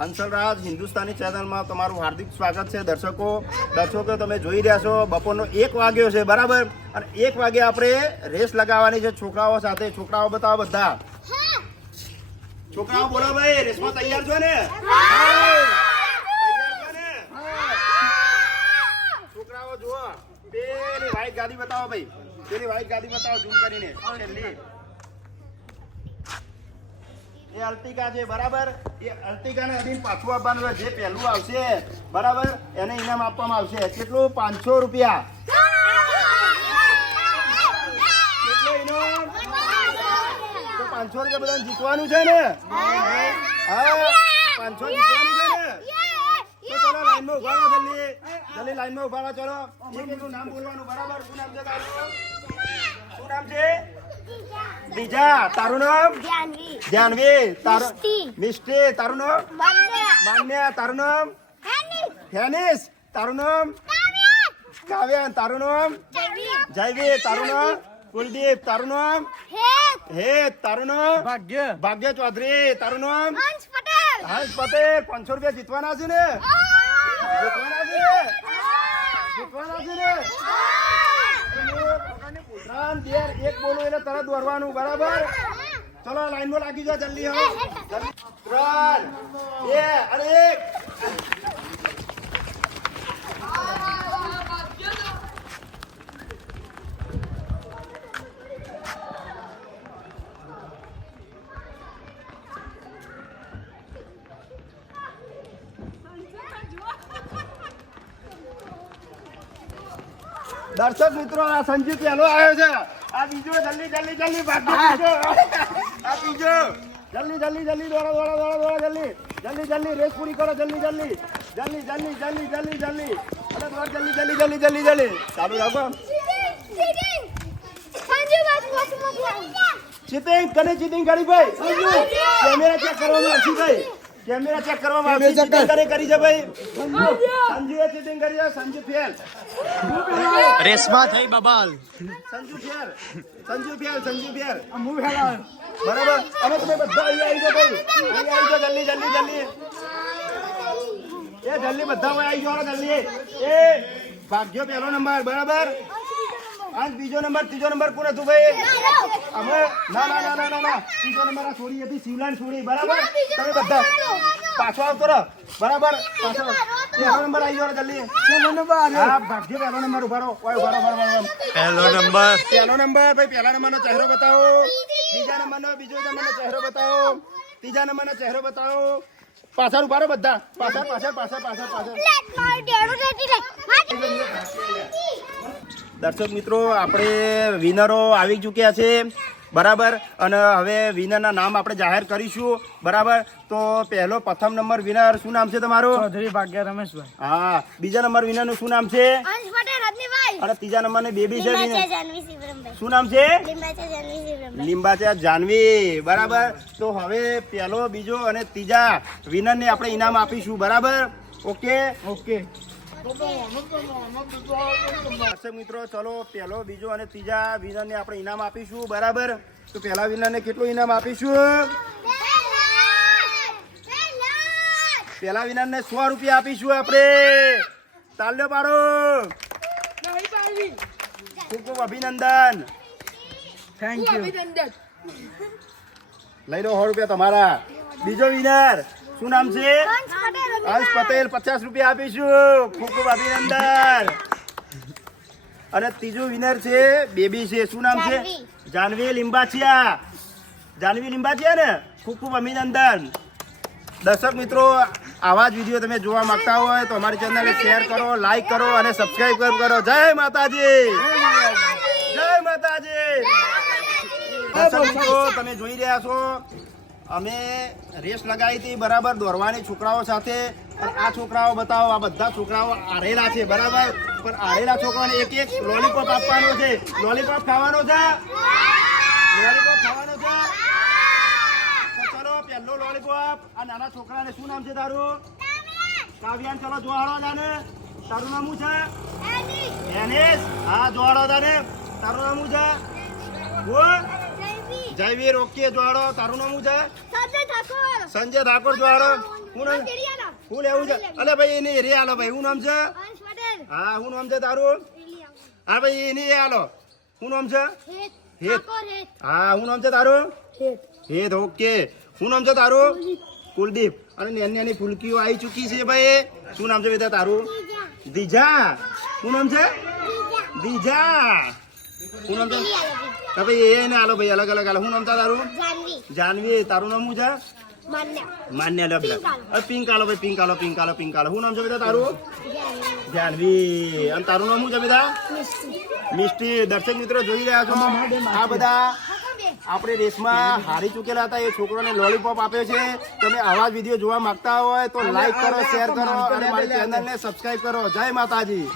હંસલરાજ હિન્દુસ્તાની ચેનલમાં તમારું હાર્દિક સ્વાગત છે. દર્શકો તમે જોઈ રહ્યા છો બપોરનો 1 વાગ્યો છે બરાબર, અને 1 વાગે આપણે રેસ લગાવવાની છે છોકરાઓ સાથે. છોકરાઓ બતાવો બધા. છોકરાઓ બોલો ભાઈ, રેસમાં તૈયાર છો ને? છોકરાઓ જુઓ, પેલી વ્હાઈટ ગાડી બતાવો ભાઈ, પેલી વ્હાઈટ ગાડી બતાવો ઝૂમ કરીને. એ અલ્ટિકા છે બરાબર. એ અલ્ટિકાને અડીને પાછું આપવાનું, જે પહેલું આવશે બરાબર એને ઇનામ આપવામાં આવશે. કેટલું? 500 રૂપિયા. કેટલો ઇનામ? તો 500 રૂપિયા બધાને જીતવાનું છે ને? હા, 500 જીતવાનું છે ને? તો ચલો લાઈનમાં ઉભા રહો, જલ્દી લાઈનમાં ઉભા રહો. ચલો એકનું નામ બોલવાનું બરાબર. શું નામ છે તારું? શું નામ છે? બીજા. તારું નામ? જાનવી. તારું? મિષ્ટી. તારું નામ? માન્યા. તારું નામ? ફેનિસ. તારું નામ? કાવ્ય. તારું નામ? જયવી. તારું નામ? કુલદીપ. તારું નામ? હેત. તારું નામ? ભાગ્ય ચૌધરી. તારું નામ? હંસ પટેલ. 500 રૂપિયા જીતવાના છે ને? જીતવાના છે ને? એક બોલું એટલે તરત દોડવાનું બરાબર. ચલો લાઈનમાં લાગી જાઓ જલ્દી. હવે 3, 2 અને 1. દર્શક મિત્રો, આ સંજુ પહેલો આવ્યો છે. આ બીજો. જલ્દી ભાગ્ય. આ બીજો. જલ્દી દોડો. જલ્દી રેસ પૂરી કરો. જલ્દી અરે દોડ. જલ્દી ચાલુ રાખો. ચીટિંગ કરી ભાઈ. કેમેરા ચેક કરવામાં આવશે ભાઈ. કેમેરા ચેક કરવામાં આવશે. ચીટિંગ કરી છે ભાઈ. સંજુએ ચીટિંગ કરી છે. સંજુ ફેલ. રેસમાં થઈ બબાલ. સંજુ ફેલ. બરાબર. અને તમે બધા અહીંયા આવી જાઓ ભાઈ. અહીંયા આવી જાઓ. જલ્દી બધા આવી જાઓ. જલ્દી એ ભાગ્યો પહેલો નંબર બરાબર. આજ બીજો નંબર. ત્રીજો નંબર કોણ હતું ભાઈ? અમે ના ત્રીજો નંબર આ છોડી હતી, શિવલાન છોડી બરાબર. તમે બધા પાછો આવતો રહો બરાબર. પાછો પહેલો નંબર આવી જાઓ જલ્દી. હા ભાગ્ય પહેલો નંબર. ઉભા રહો. પહેલો નંબર ભાઈ. પહેલા નંબરનો ચહેરો બતાવો. બીજા નંબરનો ચહેરો બતાવો. ત્રીજા નંબરનો ચહેરો બતાવો. પાછળ ઉભા રહો બધા. પાછળ. દર્શક મિત્રો, આપણે વિનરો આવી ચૂક્યા છે બરાબર, અને હવે વિનરના નામ આપણે જાહેર કરીશું બરાબર. તો પ્રથમ નંબર વિનર શું નામ છે તમારું? ચૌધરી ભાગ્ય રમેશભાઈ. હા. બીજા નંબર વિનરનું શું નામ છે? અને ત્રીજા નંબરની બેબી છે. શું નામ છે? લીંબાચા જાનવી બરાબર. તો હવે પહેલો, બીજો અને ત્રીજા વિનરને આપણે ઇનામ આપીશું બરાબર. ઓકે. દર્શક મિત્રો, ચલો પહેલો, બીજો અને ત્રીજા વિનરને આપણે ઇનામ આપીશું બરાબર. તો પહેલા વિનરને કેટલું ઇનામ આપીશું? પહેલા વિનરને 100 રૂપિયા આપીશું આપણે. તાલ્યો પાડો. ખૂબ અભિનંદન. Thank you. લઈ લો 100 રૂપિયા તમારા. બીજો વિનર શું નામ છે? હંસ પટેલ. 50 રૂપિયા આપીશું. ખૂબ અભિનંદન. અને ત્રીજું વિનર છે બેબી છે. શું નામ છે? જાનવી લીંબાચિયા ને. ખૂબ અભિનંદન. દર્શક મિત્રો, આવા જ વિડીયો તમે જોવા માંગતા હોય તો અમારી ચેનલને શેર કરો, લાઈક કરો અને સબસ્ક્રાઈબ કરો. જય માતાજી. દર્શક મિત્રો, તમે જોઈ રહ્યા છો અમે રેસ લગાવી હતી બરાબર, દોડવાની છોકરાઓ સાથે. આ છોકરાઓ બતાવો. આ બધા છોકરાઓ આરેલા છે બરાબર. પણ આરેલા છોકરાઓને એક લોલીપોપ આપવાનો છે. લોલીપોપ ખાવાનો છે. તો ચલો પહેલો લોલીપોપ આ નાના છોકરાને. શું નામ છે તારું? કાવ્યાન. ચલો જોવાડો જાને. તારું નામ શું છે? એનિસ. હા જોવાડો જાને. તારું નામ શું છે? જયવીર. ઓકે જોવાડો. તારું નામ શું છે? સંજય ઠાકોર. જોવાડો. શું નામ શું લેવું છે અલે ભાઈ એની રે આલો ભાઈ શું નામ છે હા શું નામ છે તારું હા ભાઈ એની એ આલો શું નામ છે હેત હા શું નામ છે તારું હેત ઓકે શું નામ છે તારું કુલદીપ અને નાની નાની ફુલકીઓ આવી ચૂકી છે ભાઈ શું નામ છે બેટા તારું દીજા શું નામ છે દીજા શું નામ છે હા ભાઈ એને આલો ભાઈ અલગ અલગ આલો શું નામ છે તારું જાનવી તારું નામ શું છે માન્ય લો બેટા પિંક આલો ભાઈ પિંક આલો પિંક આલો પિંક આલો શું નામ છે બેટા તારું જાનવી અને તારું નામ શું છે બેટા મિષ્ટી દર્શક મિત્રો જોઈ રહ્યા છો આ બધા આપણે રેસમાં હારી ચૂકેલા હતા એ છોકરોને લોલીપોપ આપ્યો છે તમે આવા જ વિડીયો જોવા માંગતા હોય તો લાઈક કરો શેર કરો અને મારી ચેનલને સબસ્ક્રાઇબ કરો જય માતાજી